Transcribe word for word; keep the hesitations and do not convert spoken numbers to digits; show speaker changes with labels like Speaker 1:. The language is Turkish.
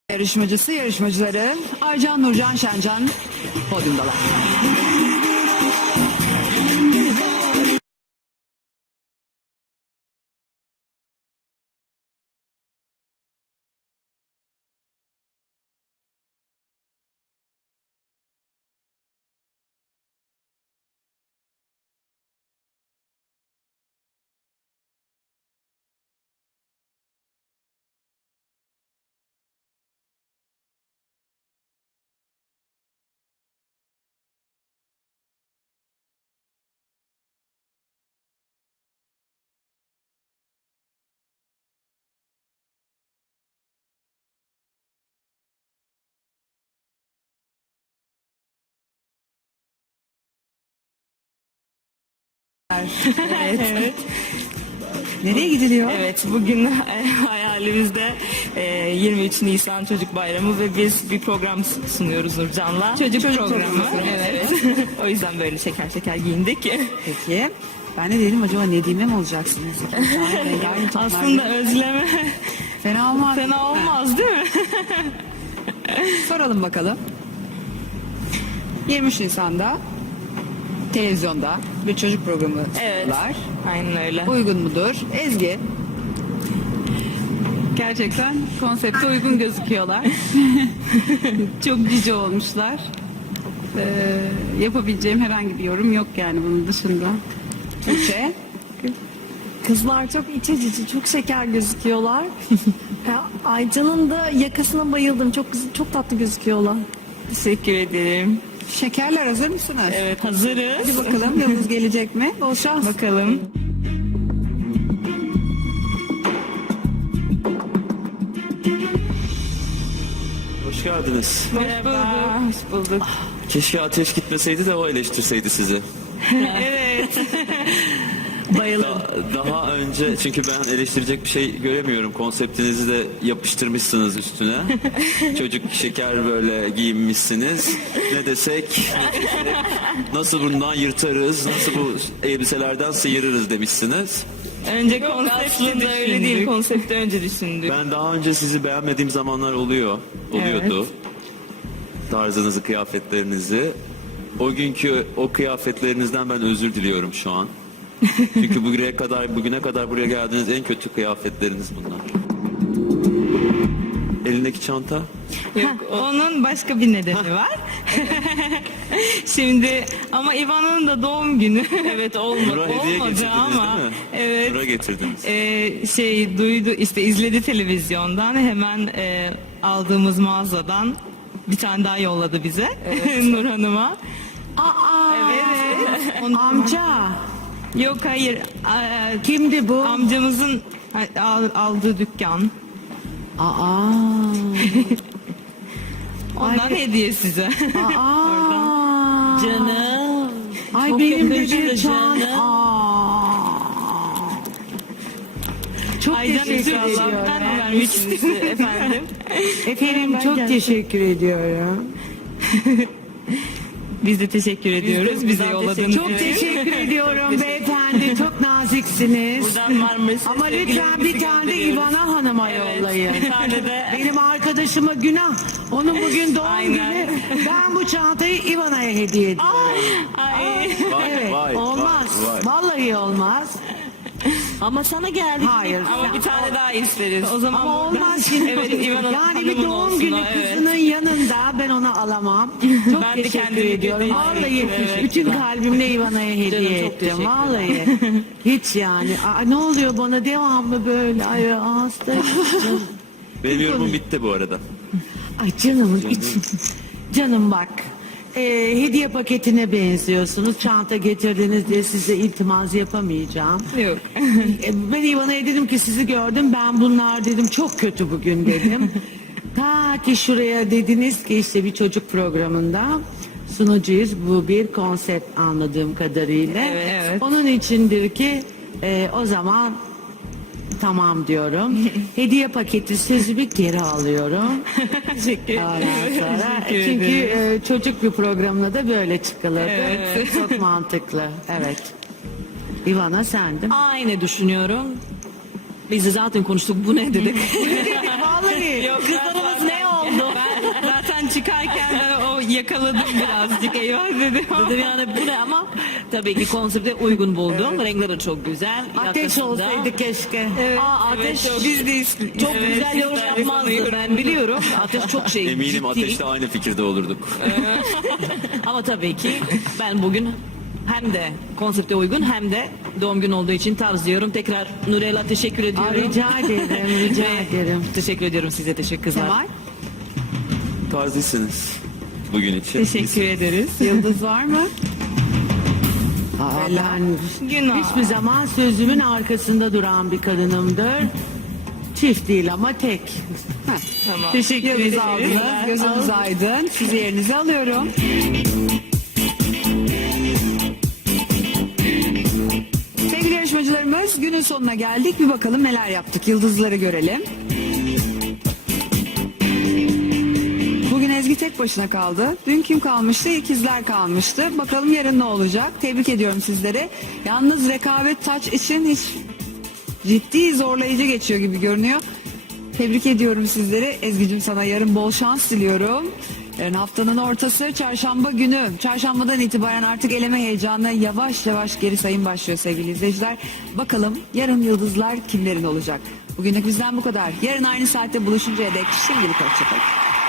Speaker 1: Yarışmacısı, yarışmacıları Aycan, Nurcan, Şencan podyumdalar.
Speaker 2: Evet. Evet.
Speaker 1: Nereye gidiliyor?
Speaker 2: Evet, bugün hayalimizde e, yirmi üç Nisan Çocuk Bayramı ve biz bir program sunuyoruz Nurcan'la. Çocuk, Çocuk programı. programı. Evet. O yüzden böyle şeker şeker giyindik.
Speaker 1: Peki. Ben de dedim acaba Nedim'e mi olacaksınız?
Speaker 2: Aslında Özlem'e
Speaker 1: fena olmaz.
Speaker 2: Fena olmaz değil mi?
Speaker 1: Soralım bakalım. yirmi üç Nisan'da televizyonda bir çocuk programı
Speaker 2: Evet.
Speaker 1: var.
Speaker 2: Aynen öyle.
Speaker 1: Uygun mudur? Ezgi.
Speaker 3: Gerçekten konsepte uygun gözüküyorlar. Çok cici olmuşlar. Ee, yapabileceğim herhangi bir yorum yok yani bunun dışında.
Speaker 1: Tuğçe.
Speaker 4: Kızlar çok iç açıcı, çok şeker gözüküyorlar. Ya, Aycan'ın da yakasına bayıldım. Çok çok tatlı gözüküyorlar.
Speaker 2: Teşekkür ederim.
Speaker 1: Şekerler hazır mısınız?
Speaker 2: Evet, hazırız.
Speaker 1: Hadi bakalım Yıldız gelecek mi? Bol şans.
Speaker 2: Bakalım.
Speaker 5: Hoş geldiniz.
Speaker 2: Merhaba. Hoş bulduk.
Speaker 5: Keşke ateş gitmeseydi de o eleştirseydi sizi.
Speaker 2: Evet. Bayıldım.
Speaker 5: Da- daha önce çünkü ben eleştirecek bir şey göremiyorum. Konseptinizi de yapıştırmışsınız üstüne. Çocuk şeker böyle giyinmişsiniz. Ne desek, ne desek nasıl bundan yırtarız, nasıl bu elbiselerden sıyırırız demişsiniz.
Speaker 2: Önce konsepti de öyle değil. Konsepti önce düşündük.
Speaker 5: Ben daha önce sizi beğenmediğim zamanlar oluyor. Oluyordu. Tarzınızı, kıyafetlerinizi. O günkü o kıyafetlerinizden ben özür diliyorum şu an. Çünkü bugüne kadar bugüne kadar buraya geldiğiniz en kötü kıyafetleriniz bunlar. Elindeki çanta?
Speaker 2: Yok, onun başka bir nedeni var. Şimdi ama Ivan'ın da doğum günü. Evet, olmadı,
Speaker 5: Nur'a hediye
Speaker 2: olmadı
Speaker 5: getirdiniz
Speaker 2: ama.
Speaker 5: değil mi?
Speaker 2: Evet.
Speaker 5: Nur'a getirdiniz.
Speaker 2: e, şey duydu işte, izledi televizyondan, hemen e, aldığımız mağazadan bir tane daha yolladı bize. Nur Hanım'a.
Speaker 1: Aa,
Speaker 2: Evet.
Speaker 1: amca.
Speaker 2: Yok, hayır. E,
Speaker 1: Kimdi bu?
Speaker 2: amcamızın al- aldığı dükkan.
Speaker 1: Aa.
Speaker 2: Ondan
Speaker 1: Ay.
Speaker 2: hediye size.
Speaker 1: Aa.
Speaker 2: Canım.
Speaker 1: Ay
Speaker 2: Çok
Speaker 1: benim de
Speaker 2: yakıştı
Speaker 1: bir can.
Speaker 2: canım.
Speaker 1: Aa. Çok
Speaker 2: Aydan
Speaker 1: teşekkür
Speaker 2: Allah'tan
Speaker 1: ediyorum.
Speaker 2: vermişsiniz efendim.
Speaker 1: Efendim çok teşekkür ediyorum.
Speaker 2: Biz de teşekkür ediyoruz bize
Speaker 1: Çok
Speaker 2: yolladığınız için.
Speaker 1: teşekkür ediyorum beyefendi. Çok naziksiniz.
Speaker 2: Buradan Marmaris'e
Speaker 1: Ama lütfen bir
Speaker 2: sevgilerimizi
Speaker 1: tane de
Speaker 2: gönderiyoruz.
Speaker 1: İvana Hanım'a
Speaker 2: Evet,
Speaker 1: yollayın.
Speaker 2: bir tane de.
Speaker 1: Benim arkadaşıma günah. Onun bugün doğum
Speaker 2: Aynen.
Speaker 1: günü. Ben bu çantayı İvana'ya hediye ediyorum.
Speaker 2: Ay.
Speaker 5: Vay,
Speaker 1: Evet,
Speaker 5: vay,
Speaker 1: olmaz.
Speaker 5: vay, vay.
Speaker 1: Vallahi olmaz.
Speaker 4: Ama sana geldik.
Speaker 1: Hayır.
Speaker 2: Ama bir tane daha isteriz. O zaman
Speaker 1: Ama
Speaker 2: buradan-
Speaker 1: olmaz şimdi.
Speaker 2: Evet, İvan
Speaker 1: Yani bir
Speaker 2: Hanım'ın
Speaker 1: doğum
Speaker 2: olsun
Speaker 1: günü
Speaker 2: o, evet.
Speaker 1: kızının yanında ben onu alamam. Çok
Speaker 2: Ben de
Speaker 1: teşekkür
Speaker 2: kendimi
Speaker 1: ediyorum.
Speaker 2: kötü
Speaker 1: Vallahi
Speaker 2: hissediyorum, evet.
Speaker 1: bütün kalbimle İvana'ya hediye
Speaker 2: çok
Speaker 1: ettim.
Speaker 2: teşekkürler.
Speaker 1: Vallahi. Hiç yani. Aa, ne oluyor bana devamlı böyle. Ay hasta.
Speaker 5: Benim yorumum bitti bu arada.
Speaker 1: Ay canımın içi. Canım bak. Ee, hediye paketine benziyorsunuz. Çanta getirdiniz diye size iltimas yapamayacağım.
Speaker 2: Yok.
Speaker 1: E, Ben İvana'ya dedim ki sizi gördüm, ben bunlar dedim çok kötü bugün dedim. Ta ki şuraya dediniz ki işte bir çocuk programında sunucuyuz, bu bir konsept anladığım kadarıyla.
Speaker 2: Evet, evet.
Speaker 1: Onun içindir ki e, o zaman tamam diyorum. Hediye paketi sözümü geri alıyorum.
Speaker 2: Teşekkür
Speaker 1: Ondan
Speaker 2: ederim.
Speaker 1: sonra,
Speaker 2: Teşekkür
Speaker 1: çünkü
Speaker 2: ederim.
Speaker 1: e, çocuk bir programına da böyle çıkılırdı.
Speaker 2: Evet.
Speaker 1: Çok mantıklı. Evet. İvana sendim.
Speaker 4: Aynı düşünüyorum. Biz de zaten konuştuk, bu ne dedik.
Speaker 1: Vallahi.
Speaker 2: Yok,
Speaker 4: Kızlarımız ne oldu?
Speaker 2: yakaladım birazcık. Eyvah dedim.
Speaker 6: Dedim yani bu ne ama tabii ki konsepte uygun buldum. Renkleri de çok güzel.
Speaker 1: Ateş
Speaker 6: Yakasında-
Speaker 1: olsaydı keşke.
Speaker 6: Aa, ateş
Speaker 2: çok-
Speaker 6: biz de çok
Speaker 2: Evet,
Speaker 6: güzel yorum
Speaker 2: ben de
Speaker 6: yapmazdı
Speaker 2: sanıyorum.
Speaker 6: ben biliyorum. Ateş çok şey
Speaker 5: Eminim
Speaker 6: ciddi.
Speaker 5: ateşte aynı fikirde olurduk.
Speaker 6: Ama tabii ki ben bugün hem de konsepte uygun hem de doğum günü olduğu için tarz diyorum. Tekrar Nurella teşekkür ediyorum.
Speaker 1: Aa, rica ederim, rica
Speaker 6: Ve
Speaker 1: ederim.
Speaker 6: Teşekkür ediyorum size. Teşekkürler.
Speaker 3: Kemal,
Speaker 5: Tarzısınız bugün için.
Speaker 2: Teşekkür ederiz.
Speaker 3: yıldız var mı?
Speaker 1: Aa, ben
Speaker 2: Günah.
Speaker 1: hiçbir zaman sözümün arkasında duran bir kadınımdır. Çift değil ama tek.
Speaker 2: Tamam.
Speaker 3: Teşekkür
Speaker 2: ederiz.
Speaker 3: Yıldız aldınız. Gözünüz aydın. Sizi yerinize alıyorum. Sevgili yarışmacılarımız günün sonuna geldik. Bir bakalım neler yaptık. Yıldızları görelim. Bugün Ezgi tek başına kaldı. Dün kim kalmıştı? İkizler kalmıştı. Bakalım yarın ne olacak? Tebrik ediyorum sizleri. Yalnız rekabet taç için hiç ciddi zorlayıcı geçiyor gibi görünüyor. Tebrik ediyorum sizleri. Ezgi'cim sana yarın bol şans diliyorum. Yarın haftanın ortası çarşamba günü. Çarşambadan itibaren artık eleme heyecanı yavaş yavaş geri sayım başlıyor sevgili izleyiciler. Bakalım yarın yıldızlar kimlerin olacak? Bugünlük bizden bu kadar. Yarın aynı saatte buluşuncaya dek şimdilik hoşçakalın.